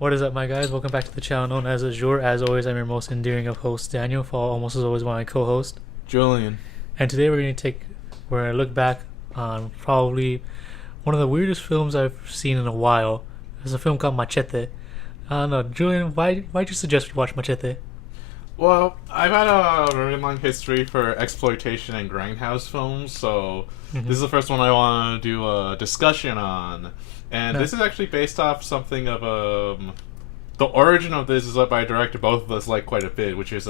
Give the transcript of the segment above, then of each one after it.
What is up, my guys? Welcome back to the channel known as Azure. As always, I'm your most endearing of hosts, Daniel, for almost as always my co-host, Julian. And today we're gonna look back on probably one of the weirdest films I've seen in a while. It's a film called Machete. I don't know, Julian, why'd you suggest we watch Machete? Well, I've had a very long history for exploitation and grindhouse films, so this is the first one I want to do a discussion on. And this is actually based off something of the origin of this is by a director both of us like quite a bit, which is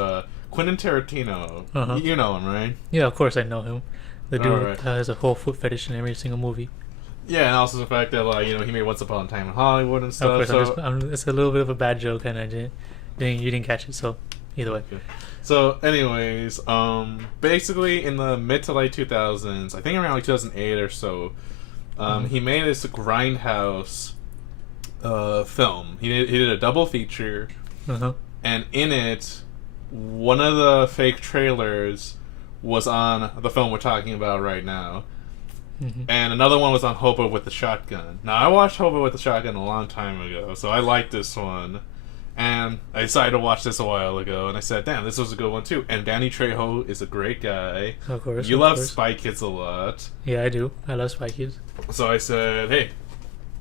Quentin Tarantino. You know him, right? Yeah, of course I know him. The dude right. has a whole foot fetish in every single movie. Yeah, and also the fact that he made Once Upon a Time in Hollywood and stuff. Of course, it's a little bit of a bad joke, and you didn't catch it, so either way. Okay. So, anyways, basically in the mid to late 2000s, I think around like 2008 or so, he made this grindhouse film. He did a double feature, and in it, one of the fake trailers was on the film we're talking about right now. And another one was on Hobo with the Shotgun. Now, I watched Hobo with the Shotgun a long time ago, so I liked this one. And I decided to watch this a while ago, and I said, damn, this was a good one too. And Danny Trejo is a great guy. Of course. You love Spy Kids a lot. Yeah, I do. I love Spy Kids. So I said, hey,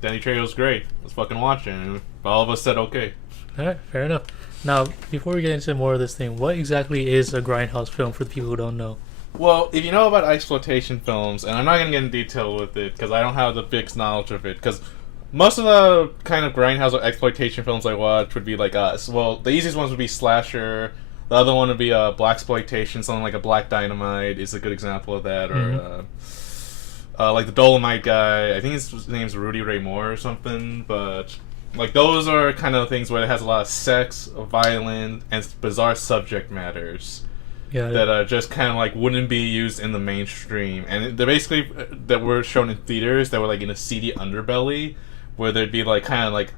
Danny Trejo's great. Let's fucking watch it. And all of us said okay. Alright, fair enough. Now, before we get into more of this thing, what exactly is a grindhouse film for the people who don't know? Well, if you know about exploitation films, and I'm not going to get in detail with it because I don't have the big knowledge of it, because most of the kind of grindhouse or exploitation films I watch would be like well, the easiest ones would be slasher. The other one would be blaxploitation, something like a Black Dynamite is a good example of that, or like the Dolemite guy. I think his name's Rudy Ray Moore or something, but like those are kind of things where it has a lot of sex, violence, and bizarre subject matters. Yeah, that just kind of like wouldn't be used in the mainstream, and they're basically that were shown in theaters that were like in a seedy underbelly, where there'd be like kind of like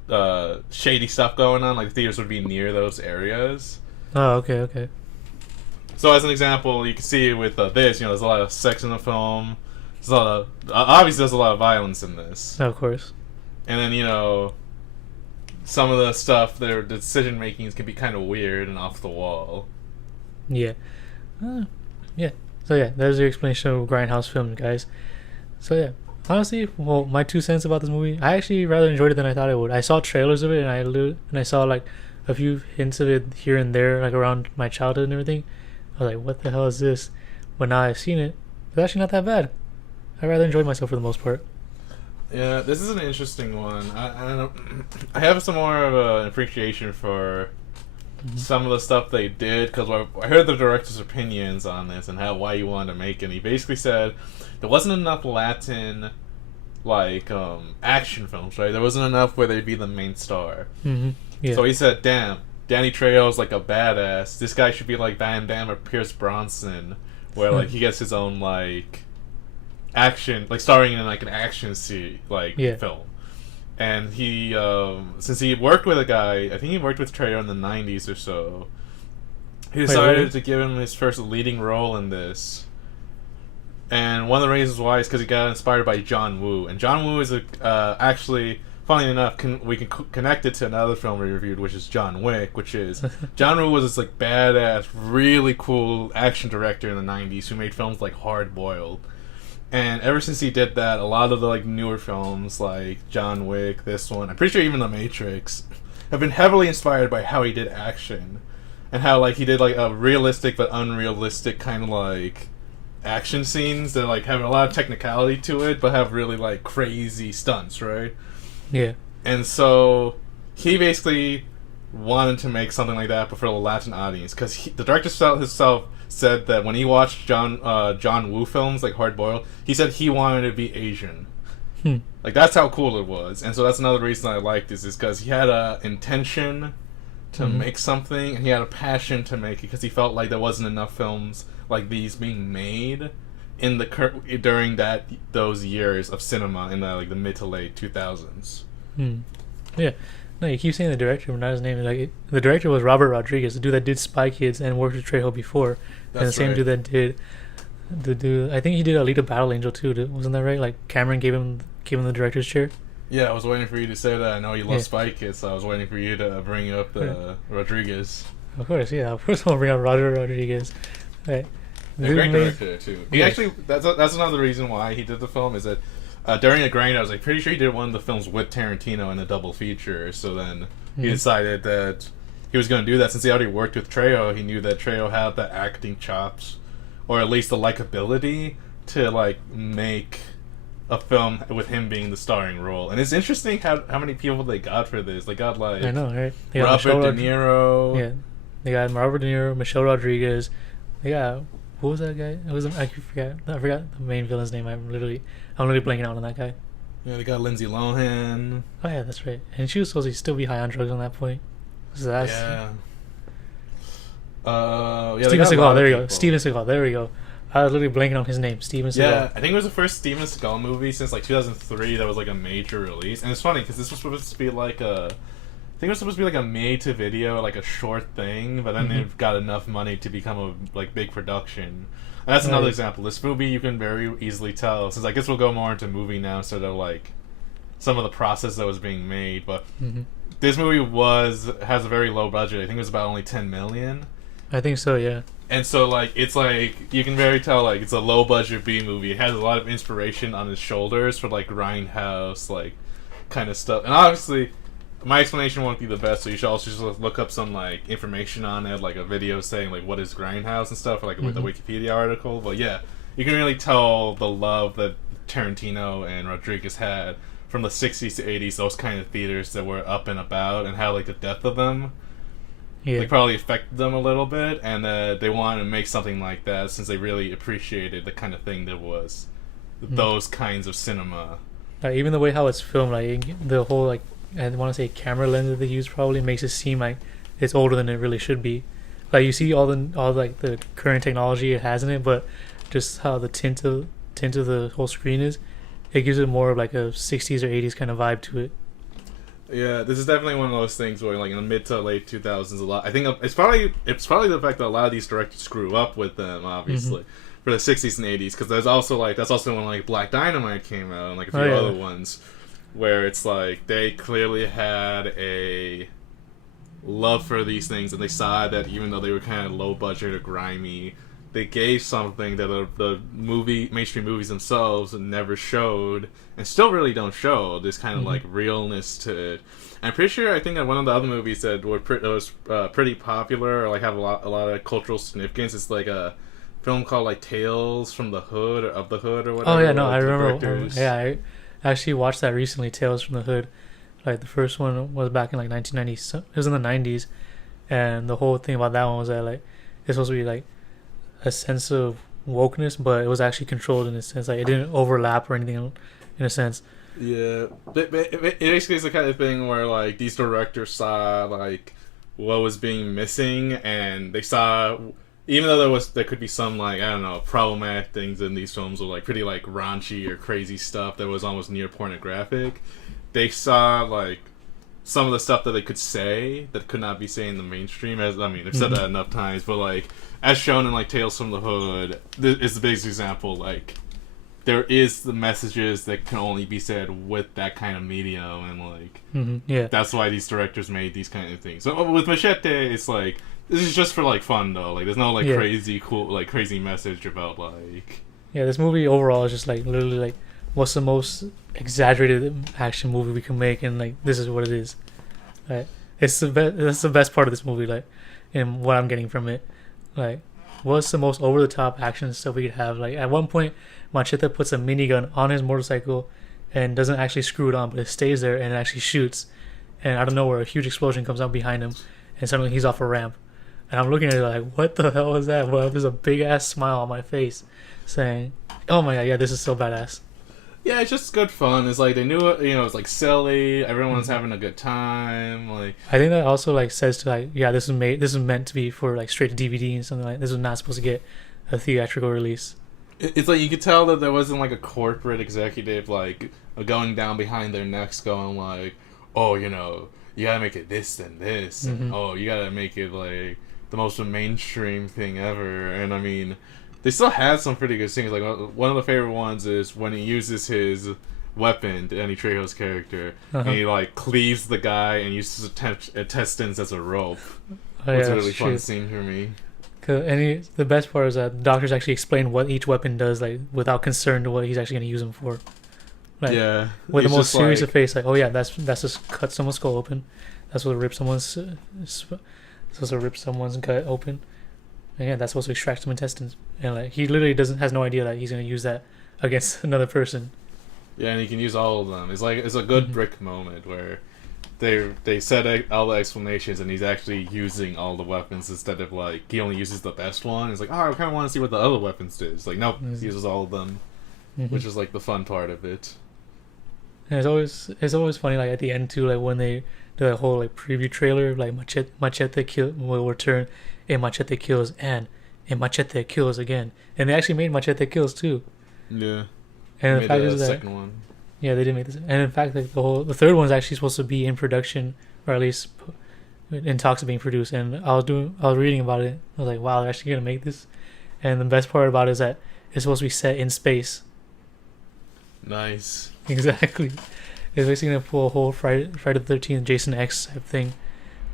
shady stuff going on. Like the theaters would be near those areas. Oh, okay. So as an example, you can see with this, there's a lot of sex in the film. There's a lot of obviously there's a lot of violence in this. Of course. And then some of the stuff, the decision makings can be kind of weird and off the wall. Yeah. Yeah. So yeah, there's your explanation of grindhouse films, guys. So yeah, honestly, well, my 2 cents about this movie, I actually rather enjoyed it than I thought I would. I saw trailers of it, and I saw like a few hints of it here and there, like around my childhood and everything. I was like, what the hell is this? But now I've seen it, it's actually not that bad. I rather enjoyed myself for the most part. Yeah, this is an interesting one. I have some more of an appreciation for some of the stuff they did, because I heard the director's opinions on this and why he wanted to make it. And he basically said there wasn't enough Latin action films, right? There wasn't enough where they'd be the main star. Yeah. So he said, damn, Danny Trejo's like a badass. This guy should be like Van Damme or Pierce Bronson, where like he gets his own like action, like starring in like an action scene film. And he, since he worked with a guy, I think he worked with Trejo in the 90s or so, he decided to give him his first leading role in this. And one of the reasons why is because he got inspired by John Woo. And John Woo is actually, funny enough, we can connect it to another film we reviewed, which is John Wick, which is, John Woo was this like badass, really cool action director in the 90s who made films like Hard Boiled. And ever since he did that, a lot of the like newer films like John Wick, this one, I'm pretty sure even The Matrix, have been heavily inspired by how he did action. And how like he did like a realistic but unrealistic kind of like action scenes that like have a lot of technicality to it but have really like crazy stunts, right? Yeah. And so he basically wanted to make something like that but for the Latin audience, because the director himself said that when he watched John Woo films like Hard Boiled, he said he wanted to be Asian. Like that's how cool it was. And so that's another reason I liked this, is because he had a intention to make something, and he had a passion to make it, because he felt like there wasn't enough films like these being made in the during those years of cinema in the mid to late 2000s. Yeah. No, you keep saying the director, but not his name. The director was Robert Rodriguez, the dude that did Spy Kids and worked with Trejo before. And the same dude that did I think he did Alita Battle Angel too. Wasn't that right? Like Cameron gave him the director's chair. Yeah, I was waiting for you to say that. I know you love Yeah. Spy Kids, so I was waiting for you to bring up the Yeah. Rodriguez. Of course, yeah. Of course, I'll bring up Roger Rodriguez. Right. A Dude great made- director too. He Yeah. actually that's another reason why he did the film is that during the grind I was like pretty sure he did one of the films with Tarantino in a double feature. So then he decided that he was going to do that since he already worked with Trejo. He knew that Trejo had the acting chops, or at least the likability to like make a film with him being the starring role. And it's interesting how many people they got for this. They got like I know, right? They got Robert Michelle De Niro. Yeah, they got Robert De Niro, Michelle Rodriguez. They got who was that guy? It was I forgot the main villain's name. I'm literally blanking out on that guy. Yeah, they got Lindsay Lohan. Oh yeah, that's right. And she was supposed to still be high on drugs on that point. So that's Yeah. Yeah, they Steven got a lot Seagal. of There we go. people. Steven Seagal. There we go. I was literally blanking on his name. Steven Seagal. Yeah, I think it was the first Steven Seagal movie since like 2003 that was like a major release. And it's funny because this was supposed to be like I think it was supposed to be like a made-to-video, like a short thing, but then they've got enough money to become a like big production. And that's another Right. example. This movie you can very easily tell, since I guess we'll go more into movie now instead of like some of the process that was being made. But this movie has a very low budget. I think it was about only 10 million. I think so. Yeah. And so, like, it's like, you can very tell, like, it's a low-budget B movie. It has a lot of inspiration on his shoulders for, like, grindhouse, like, kind of stuff. And obviously, my explanation won't be the best, so you should also just look up some, like, information on it, like a video saying, like, what is grindhouse and stuff, or, like, with the Wikipedia article. But, yeah, you can really tell the love that Tarantino and Rodriguez had from the 60s to 80s, those kind of theaters that were up and about, and how, like, the depth of them Yeah. like probably affected them a little bit, and they wanted to make something like that since they really appreciated the kind of thing that was those kinds of cinema. Like, even the way how it's filmed, like the whole like I want to say camera lens that they use probably makes it seem like it's older than it really should be. Like you see all like the current technology it has in it, but just how the tint of the whole screen is, it gives it more of like a 60s or 80s kind of vibe to it. Yeah, this is definitely one of those things where, like, in the mid to late 2000s, a lot. I think it's probably the fact that a lot of these directors grew up with them, obviously, for the 60s and 80s, because there's also like that's also when like Black Dynamite came out and like a few other ones, where it's like they clearly had a love for these things, and they saw that even though they were kind of low budget or grimy, they gave something that the mainstream movies themselves never showed, and still really don't show this kind of like realness to it. And I'm pretty sure I think that one of the other movies that was pretty popular or like have a lot of cultural significance is like a film called like Tales from the Hood or Of the Hood or whatever. Oh yeah, no, like, I the remember. directors. Yeah, I actually watched that recently. Tales from the Hood. Like the first one was back in like 1990. It was in the 90s, and the whole thing about that one was that like it's supposed to be like a sense of wokeness, but it was actually controlled in a sense. Like it didn't overlap or anything in a sense. Yeah, it basically is the kind of thing where like these directors saw like what was being missing, and they saw, even though there could be some like I don't know problematic things in these films or like pretty like raunchy or crazy stuff that was almost near pornographic, they saw like some of the stuff that they could say that could not be said in the mainstream. As I mean, they've said that enough times, but like as shown in like Tales from the Hood, is the biggest example. Like there is the messages that can only be said with that kind of medium, and like Yeah, that's why these directors made these kind of things. So with Machete, it's like this is just for like fun though. Like there's no like crazy cool like crazy message about like this movie overall is just like literally like what's the most exaggerated action movie we can make, and like this is what it is. Right? It's the best. That's the best part of this movie. Like, and what I'm getting from it, like, what's the most over the top action stuff we could have? Like at one point, Machete puts a minigun on his motorcycle and doesn't actually screw it on, but it stays there and it actually shoots. And out of nowhere, a huge explosion comes out behind him, and suddenly he's off a ramp. And I'm looking at it like, what the hell is that? Well, there's a big ass smile on my face, saying, "Oh my god, yeah, this is so badass." yeah, it's just good fun. It's like they knew it, you know, it's like silly. Everyone's having a good time. Like I think that also like says to like, yeah, this is meant to be for like straight to DVD and something like this was not supposed to get a theatrical release. it's like you could tell that there wasn't like a corporate executive like going down behind their necks, going like, oh, you know, you gotta make it this and this, and oh, you gotta make it like the most mainstream thing ever. And I mean, they still had some pretty good things. Like one of the favorite ones is when he uses his weapon, Danny Trejo's character, Uh-huh. and he like cleaves the guy and uses intestines as a rope. Oh, It's yeah, a really that's fun true. scene for me. The best part is that doctors actually explain what each weapon does, like without concern to what he's actually going to use them for. Like, Yeah, with the he's most just serious like, of face, like, oh yeah, that's just cut someone's skull open. That's what rip someone's supposed to rip someone's gut open. And yeah, that's supposed to extract some intestines. And like he literally has no idea that he's gonna use that against another person. yeah, and he can use all of them. It's a good Mhm. brick moment where they said all the explanations and he's actually using all the weapons instead of like he only uses the best one. It's like, oh, I kind of want to see what the other weapons do. It's like, nope, Mhm. he uses all of them, Mm-hmm. which is like the fun part of it. And it's always funny, like at the end too, like when they do the whole like preview trailer, like Machete will return, and Machete kills, and Machete kills again, and they actually made Machete kills too. Yeah, And the made fact a is that second one. yeah, they did make this, and in fact, like the third one's actually supposed to be in production, or at least in talks of being produced. And I was reading about it. I was like, wow, they're actually gonna make this. And the best part about it is that it's supposed to be set in space. Nice. Exactly. It's basically gonna pull a whole Friday the 13th Jason X type thing,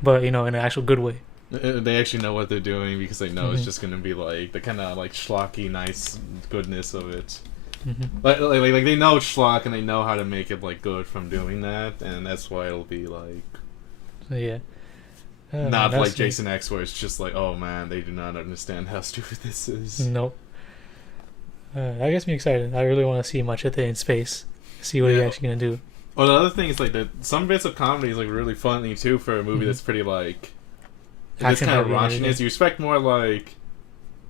but in an actual good way. They actually know what they're doing because they know it's Mhm. just gonna be like the kind of like schlocky, nice goodness of it. Hmm. Like they know schlock and they know how to make it like good from doing that, and that's why it'll be like So yeah. not that's like Jason X where it's just like, oh man, they do not understand how stupid this is. Nope. That gets me excited. I really want to see Machete in space. See what he's Yeah. actually gonna do. Well, the other thing is like that some bits of comedy is like really funny too for a movie Mhm. that's pretty like this Action kind of heavy and raunchiness. everything. You expect more like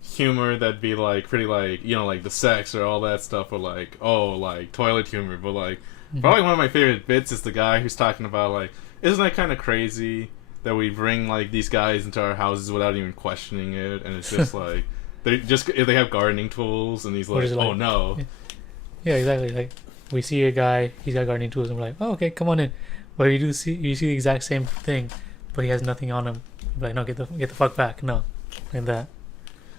humor that'd be like pretty like like the sex or all that stuff, or like like toilet humor. But like Mhm. probably one of my favorite bits is the guy who's talking about like, isn't that kind of crazy that we bring like these guys into our houses without even questioning it, and it's just like they have gardening tools, and he's What like, is it oh like? no. Yeah, exactly. Like we see a guy, he's got gardening tools, and we're like, oh, okay, come on in. But you see the exact same thing, but he has nothing on him. You're like, no, get the fuck back, no, like that.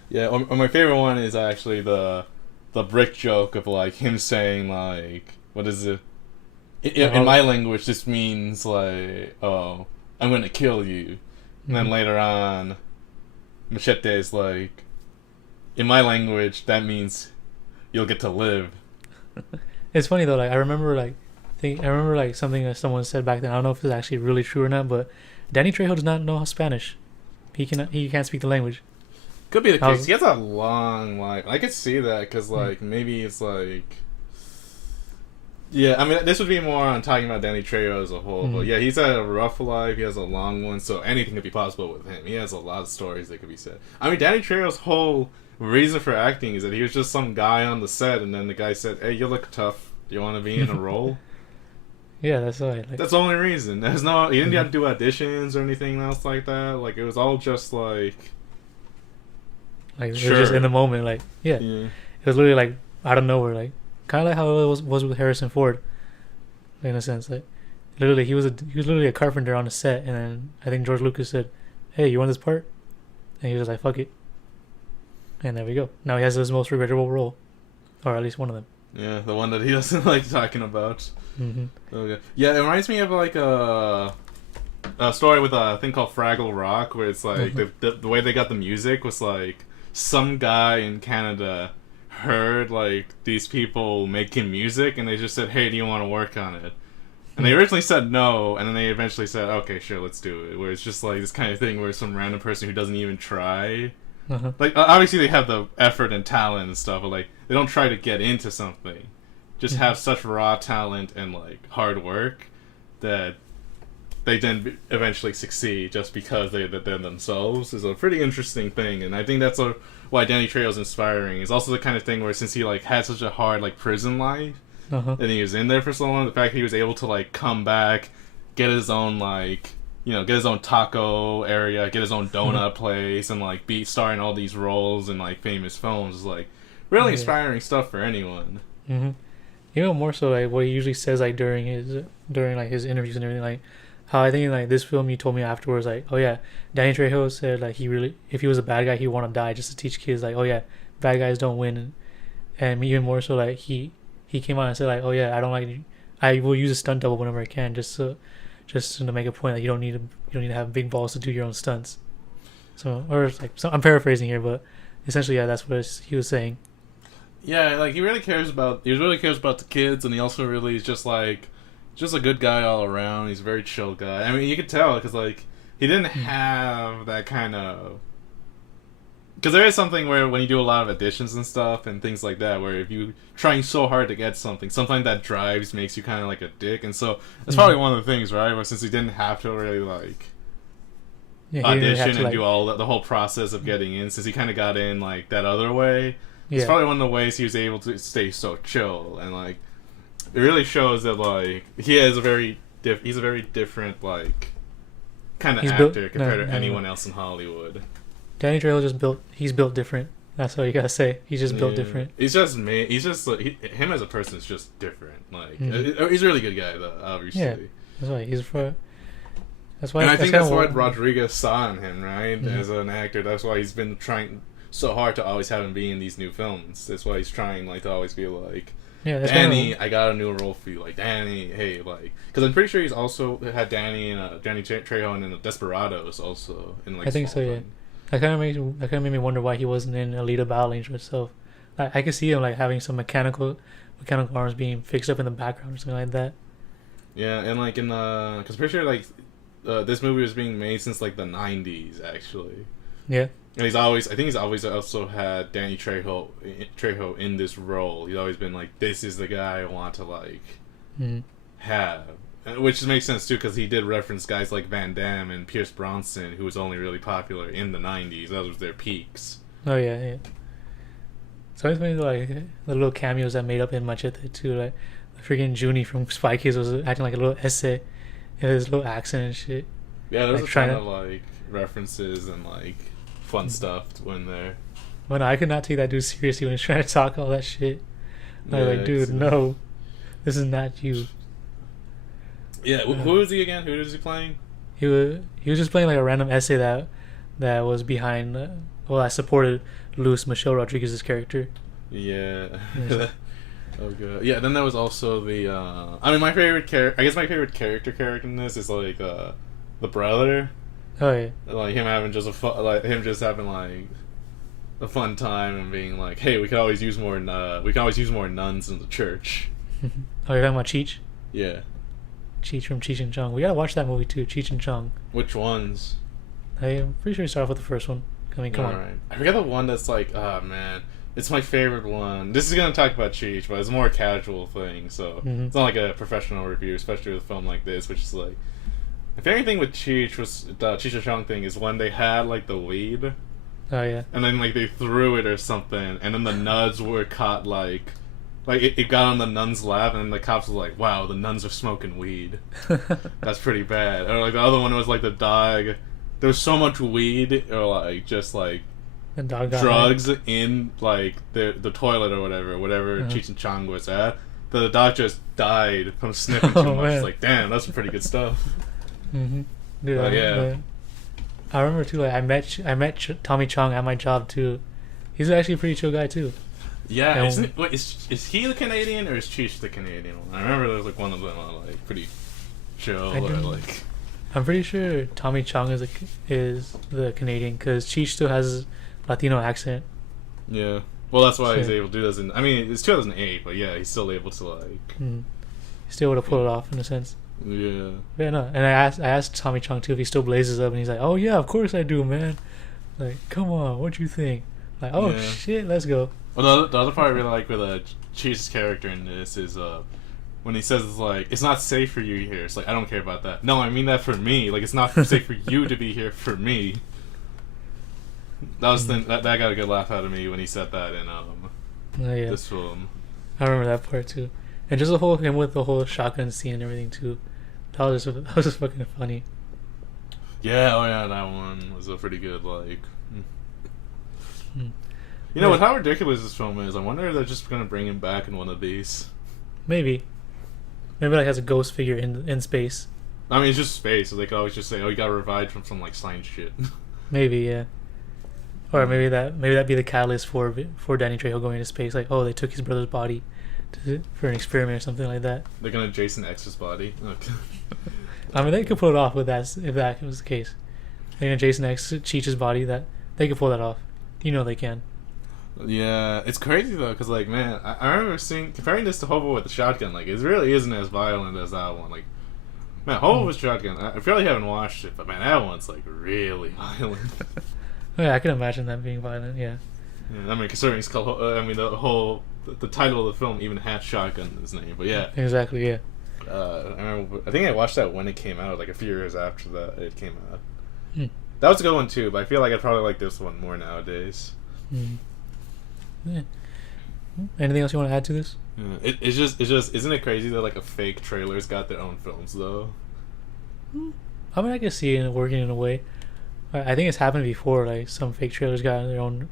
Yeah, or my favorite one is actually the brick joke of like him saying like, what is it? In my language, this means like, oh, I'm gonna kill you. And then Mhm. later on, Machete is like, in my language, that means you'll get to live. It's funny though. Like I remember like something that someone said back then. I don't know if it's actually really true or not, but Danny Trejo does not know Spanish. He can't speak the language. Could be the I case. was- He has a long life. I could see that because Hmm. like maybe it's like. Yeah, I mean, this would be more on talking about Danny Trejo as a whole, but Mhm. yeah, he's had a rough life, he has a long one, so anything could be possible with him. He has a lot of stories that could be said. I mean, Danny Trejo's whole reason for acting is that he was just some guy on the set, and then the guy said, hey, you look tough. Do you want to be in a role? Yeah, that's why. Like, That's the only reason. There's no, he didn't Mhm. have to do auditions or anything else like that. Like, it was all just like, it was sure. just in the moment. Like, yeah, yeah. it was literally like out of nowhere. Like, kind of like how it was with Harrison Ford, in a sense. Like, literally, he was literally a carpenter on a set, and then I think George Lucas said, "Hey, you want this part?" And he was like, "Fuck it." And there we go. Now he has his most regrettable role, or at least one of them. Yeah, the one that he doesn't like talking about. Mm-hmm. Okay. Yeah, it reminds me of like a story with a thing called Fraggle Rock, where it's like Mhm. the way they got the music was like some guy in Canada heard like these people making music, and they just said, "Hey, do you want to work on it?" And they originally said no, and then they eventually said, "Okay, sure, let's do it." Where it's just like this kind of thing where some random person who doesn't even try. Uh-huh. Like obviously they have the effort and talent and stuff, but like they don't try to get into something. Just have such raw talent and like hard work that they then eventually succeed just because they're themselves is a pretty interesting thing, and I think that's why Danny Trejo's inspiring. It's also the kind of thing where since he like had such a hard like prison life Uh-huh. and he was in there for so long, the fact that he was able to like come back, get his own like get his own taco area, get his own donut place, and like be starring all these roles in like famous films is like really Yeah. inspiring stuff for anyone. Mm-hmm. Even more so, like what he usually says, like during like his interviews and everything, like how I think like this film you told me afterwards, like, oh yeah, Danny Trejo said like he really, if he was a bad guy, he'd want to die just to teach kids like, oh yeah, bad guys don't win, and even more so like he he came out and said like, oh yeah, I don't like, I will use a stunt double whenever I can, just to make a point that you don't need to have big balls to do your own stunts. So, or it's like, so I'm paraphrasing here, but essentially, yeah, that's what he was saying. Yeah, like he really cares about the kids, and he also really is just like just a good guy all around. He's a very chill guy. I mean, you could tell because like he didn't have that kind of, because there is something where when you do a lot of additions and stuff and things like that, where if you trying so hard to get something, sometimes that drives makes you kind of like a dick, and so that's probably one of the things, right? Where since he didn't have to really like audition and do all the whole process of getting in, since he kind of got in like that other way. It's probably one of the ways he was able to stay so chill, and like it really shows that like he's a very different like kind of actor compared to anyone else in Hollywood. Danny Trejo he's built different. That's all you gotta say. He's just built different. He's just like, him as a person is just different. Like he's a really good guy though, obviously. Yeah, that's why That's why. And I think that's what Rodriguez saw in him, right? As an actor, that's why he's been trying so hard to always have him be in these new films. That's why he's trying like to always be like, Danny, I got a new role for you. Like, Danny, hey, like, because I'm pretty sure he's also had Danny Trejo in the Desperados also. In like, I think so. Yeah, that kind of made me wonder why he wasn't in Alita: Battle Angel itself. I could see him like having some mechanical arms being fixed up in the background or something like that. Yeah, and like in the, because pretty sure like this movie was being made since like the 90s actually. Yeah. And he's always also had Danny Trejo in this role. He's always been like, this is the guy I want to like have, which makes sense too because he did reference guys like Van Damme and Pierce Brosnan, who was only really popular in the 90s. Those was their peaks. Oh yeah. So it's made like the little cameos that made up in Machete too. Like the freaking Junie from Spy Kids was acting like a little essay, his little accent and shit. Yeah, there's like, a ton of like references and like fun stuff in there. But no, I could not take that dude seriously when he's trying to talk all that shit. I was like, dude, no, this is not you. Yeah, who was he again? Who was he playing? He was just playing like a random essay that was behind. I supported Michelle Rodriguez's character. Yeah. Oh god. Yeah. Then there was also the. I mean, my favorite character in this is like the brother. Oh yeah. Like him having just having like a fun time and being like, hey, we could always use more nuns in the church. Oh, you're talking about Cheech? Yeah. Cheech from Cheech and Chong. We gotta watch that movie too, Cheech and Chong. Which ones? I'm pretty sure you start off with the first one. I mean, come on. Right. I forget the one that's like, oh man, it's my favorite one. This is gonna talk about Cheech, but it's a more casual thing, so it's not like a professional review, especially with a film like this, which is like, my favorite thing with Cheech was the Cheech and Chong thing is when they had like the weed. Oh yeah. And then like they threw it or something, and then the nuns were caught like it got on the nun's lap, and the cops were like, "Wow, the nuns are smoking weed." That's pretty bad. Or like the other one was like the dog. There was so much weed, or like just like the dog drugs in like the toilet or whatever Cheech and Chong was at. The dog just died from sniffing too much. It's like, damn, that's some pretty good stuff. Dude, yeah. I remember too. Like I met Tommy Chong at my job too. He's actually a pretty chill guy too. Yeah, is he the Canadian or is Cheech the Canadian one? I remember there was like one of them like pretty chill or like. I'm pretty sure Tommy Chong is the Canadian because Cheech still has Latino accent. Yeah, well that's why he's able to do this. I mean, it's 2008, but yeah, he's still able to like. He's still able to pull it off in a sense. Yeah. Yeah, no, and I asked Tommy Chong too if he still blazes up, and he's like, "Oh yeah, of course I do, man." Like, come on, what you think? Like, oh shit, let's go. Well, the other part I really like with Cheech's character in this is when he says like, "It's not safe for you here." It's like, I don't care about that. No, I mean that for me. Like, it's not safe for you to be here for me. That was that got a good laugh out of me when he said that in this film. I remember that part too, and just him with the whole shotgun scene and everything too. That was just fucking funny. Yeah, oh yeah, that one was a pretty good like. You know, with how ridiculous this film is, I wonder if they're just gonna bring him back in one of these. Maybe like has a ghost figure in space. I mean, it's just space, so they could always just say, "Oh, you got revived from some like science shit." Maybe, yeah. Or maybe that be the catalyst for Danny Trejo going into space. Like, oh, they took his brother's body, for an experiment or something like that. They're gonna Jason X's body. Okay. I mean, they could pull it off with that if that was the case. They're gonna Jason X Cheech's body. That they could pull that off. You know they can. Yeah, it's crazy though, cause like man, I remember comparing this to Hobo with the Shotgun. Like it really isn't as violent as that one. Like man, Hobo with Shotgun. I really haven't watched it, but man, that one's like really violent. Yeah, I can imagine that being violent. Yeah. Yeah, I mean, considering it's called, the title of the film even had Shotgun in its name, but yeah. Exactly. Yeah. I think I watched that when it came out, like a few years after that it came out. Hmm. That was a good one too, but I feel like I'd probably like this one more nowadays. Hmm. Yeah. Anything else you want to add to this? Yeah. It's just isn't it crazy that like a fake trailers got their own films though? I mean, I can see it working in a way. I think it's happened before. Like some fake trailers got their own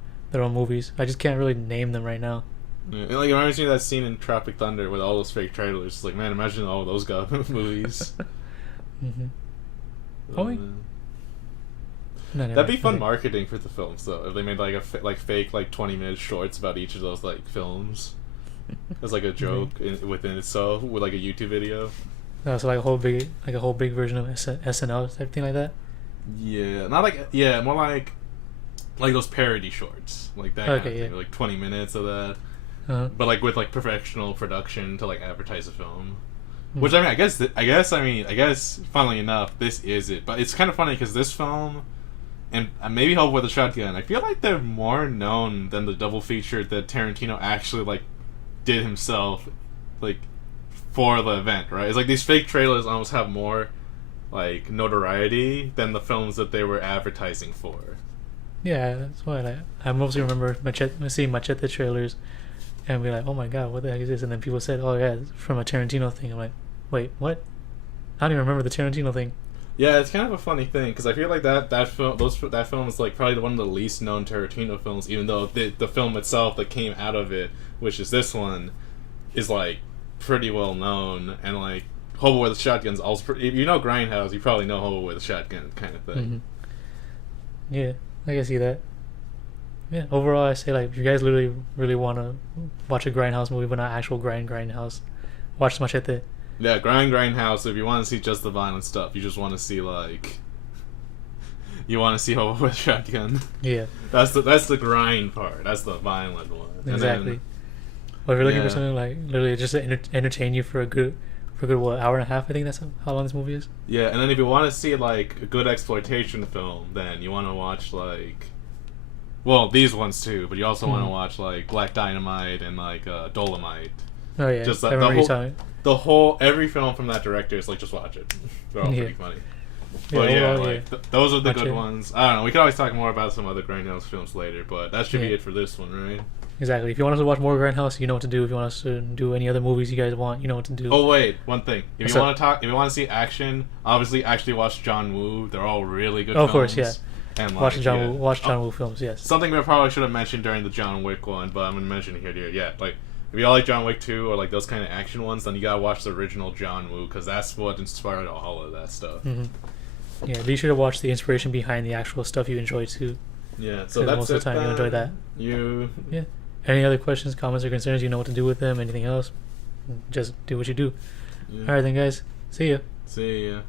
movies. I just can't really name them right now. Yeah. And like it reminds me of that scene in Tropic Thunder with all those fake trailers. It's like man, imagine all those got movies. Mm-hmm. Oh, that'd be fun marketing for the films though. If they made like fake 20-minute shorts about each of those like films, as like a joke within itself with like a YouTube video. So like a whole big version of SNL type thing like that. Yeah, not like more like those parody shorts, like that. Okay, kind of yeah. thing, like 20 minutes of that, but like with like professional production to like advertise a film. Which I mean, I guess. Funnily enough, this is it. But it's kind of funny because this film, and maybe Hope with a Shotgun, I feel like they're more known than the double feature that Tarantino actually like did himself, like for the event. Right? It's like these fake trailers almost have more like notoriety than the films that they were advertising for. Yeah, that's why I mostly remember seeing Machete trailers and be like, oh my god, what the heck is this? And then people said, oh yeah, it's from a Tarantino thing. I'm like, wait, what? I don't even remember the Tarantino thing. Yeah, it's kind of a funny thing because I feel like that film is like probably one of the least known Tarantino films, even though the film itself that came out of it, which is this one, is like pretty well known. And like Hobo with a Shotgun's also if you know Grindhouse, you probably know Hobo with a Shotgun kind of thing. Mm-hmm. Yeah, I can see that. Yeah, overall, I say like if you guys really want to watch a Grindhouse movie, but not actual Grindhouse, watch Machete. Yeah, Grindhouse. If you want to see just the violent stuff, you just want to see like, you want to see Hobo with Shotgun. Yeah, that's the grind part. That's the violent one. Exactly. But if you're looking for something like literally just to entertain you for a good what, hour and a half, I think that's how long this movie is. Yeah, and then if you want to see like a good exploitation film, then you want to watch like, well, these ones too, but you also want to watch like Black Dynamite and like Dolemite. Oh yeah, just every film from that director is like just watch it. They're all pretty funny. But those are the good ones. I don't know. We could always talk more about some other Grindhouse films later, but that should be it for this one, right? Exactly. If you want us to watch more Grindhouse, you know what to do. If you want us to do any other movies you guys want, you know what to do. Oh wait, one thing. If you want to see action, obviously actually watch John Woo. They're all really good films. Of course, yeah. And watch John Woo films, yes. Something we probably should have mentioned during the John Wick one, but I'm gonna mention it here, dude. Yeah, like if you all like John Wick 2 or like those kind of action ones, then you gotta watch the original John Woo because that's what inspired all of that stuff. Mm-hmm. Yeah, be sure to watch the inspiration behind the actual stuff you enjoy too. Yeah, so that's most of the time you enjoy that. Yeah. Any other questions, comments, or concerns? You know what to do with them. Anything else? Just do what you do. Yeah. All right, then, guys. See ya. See ya.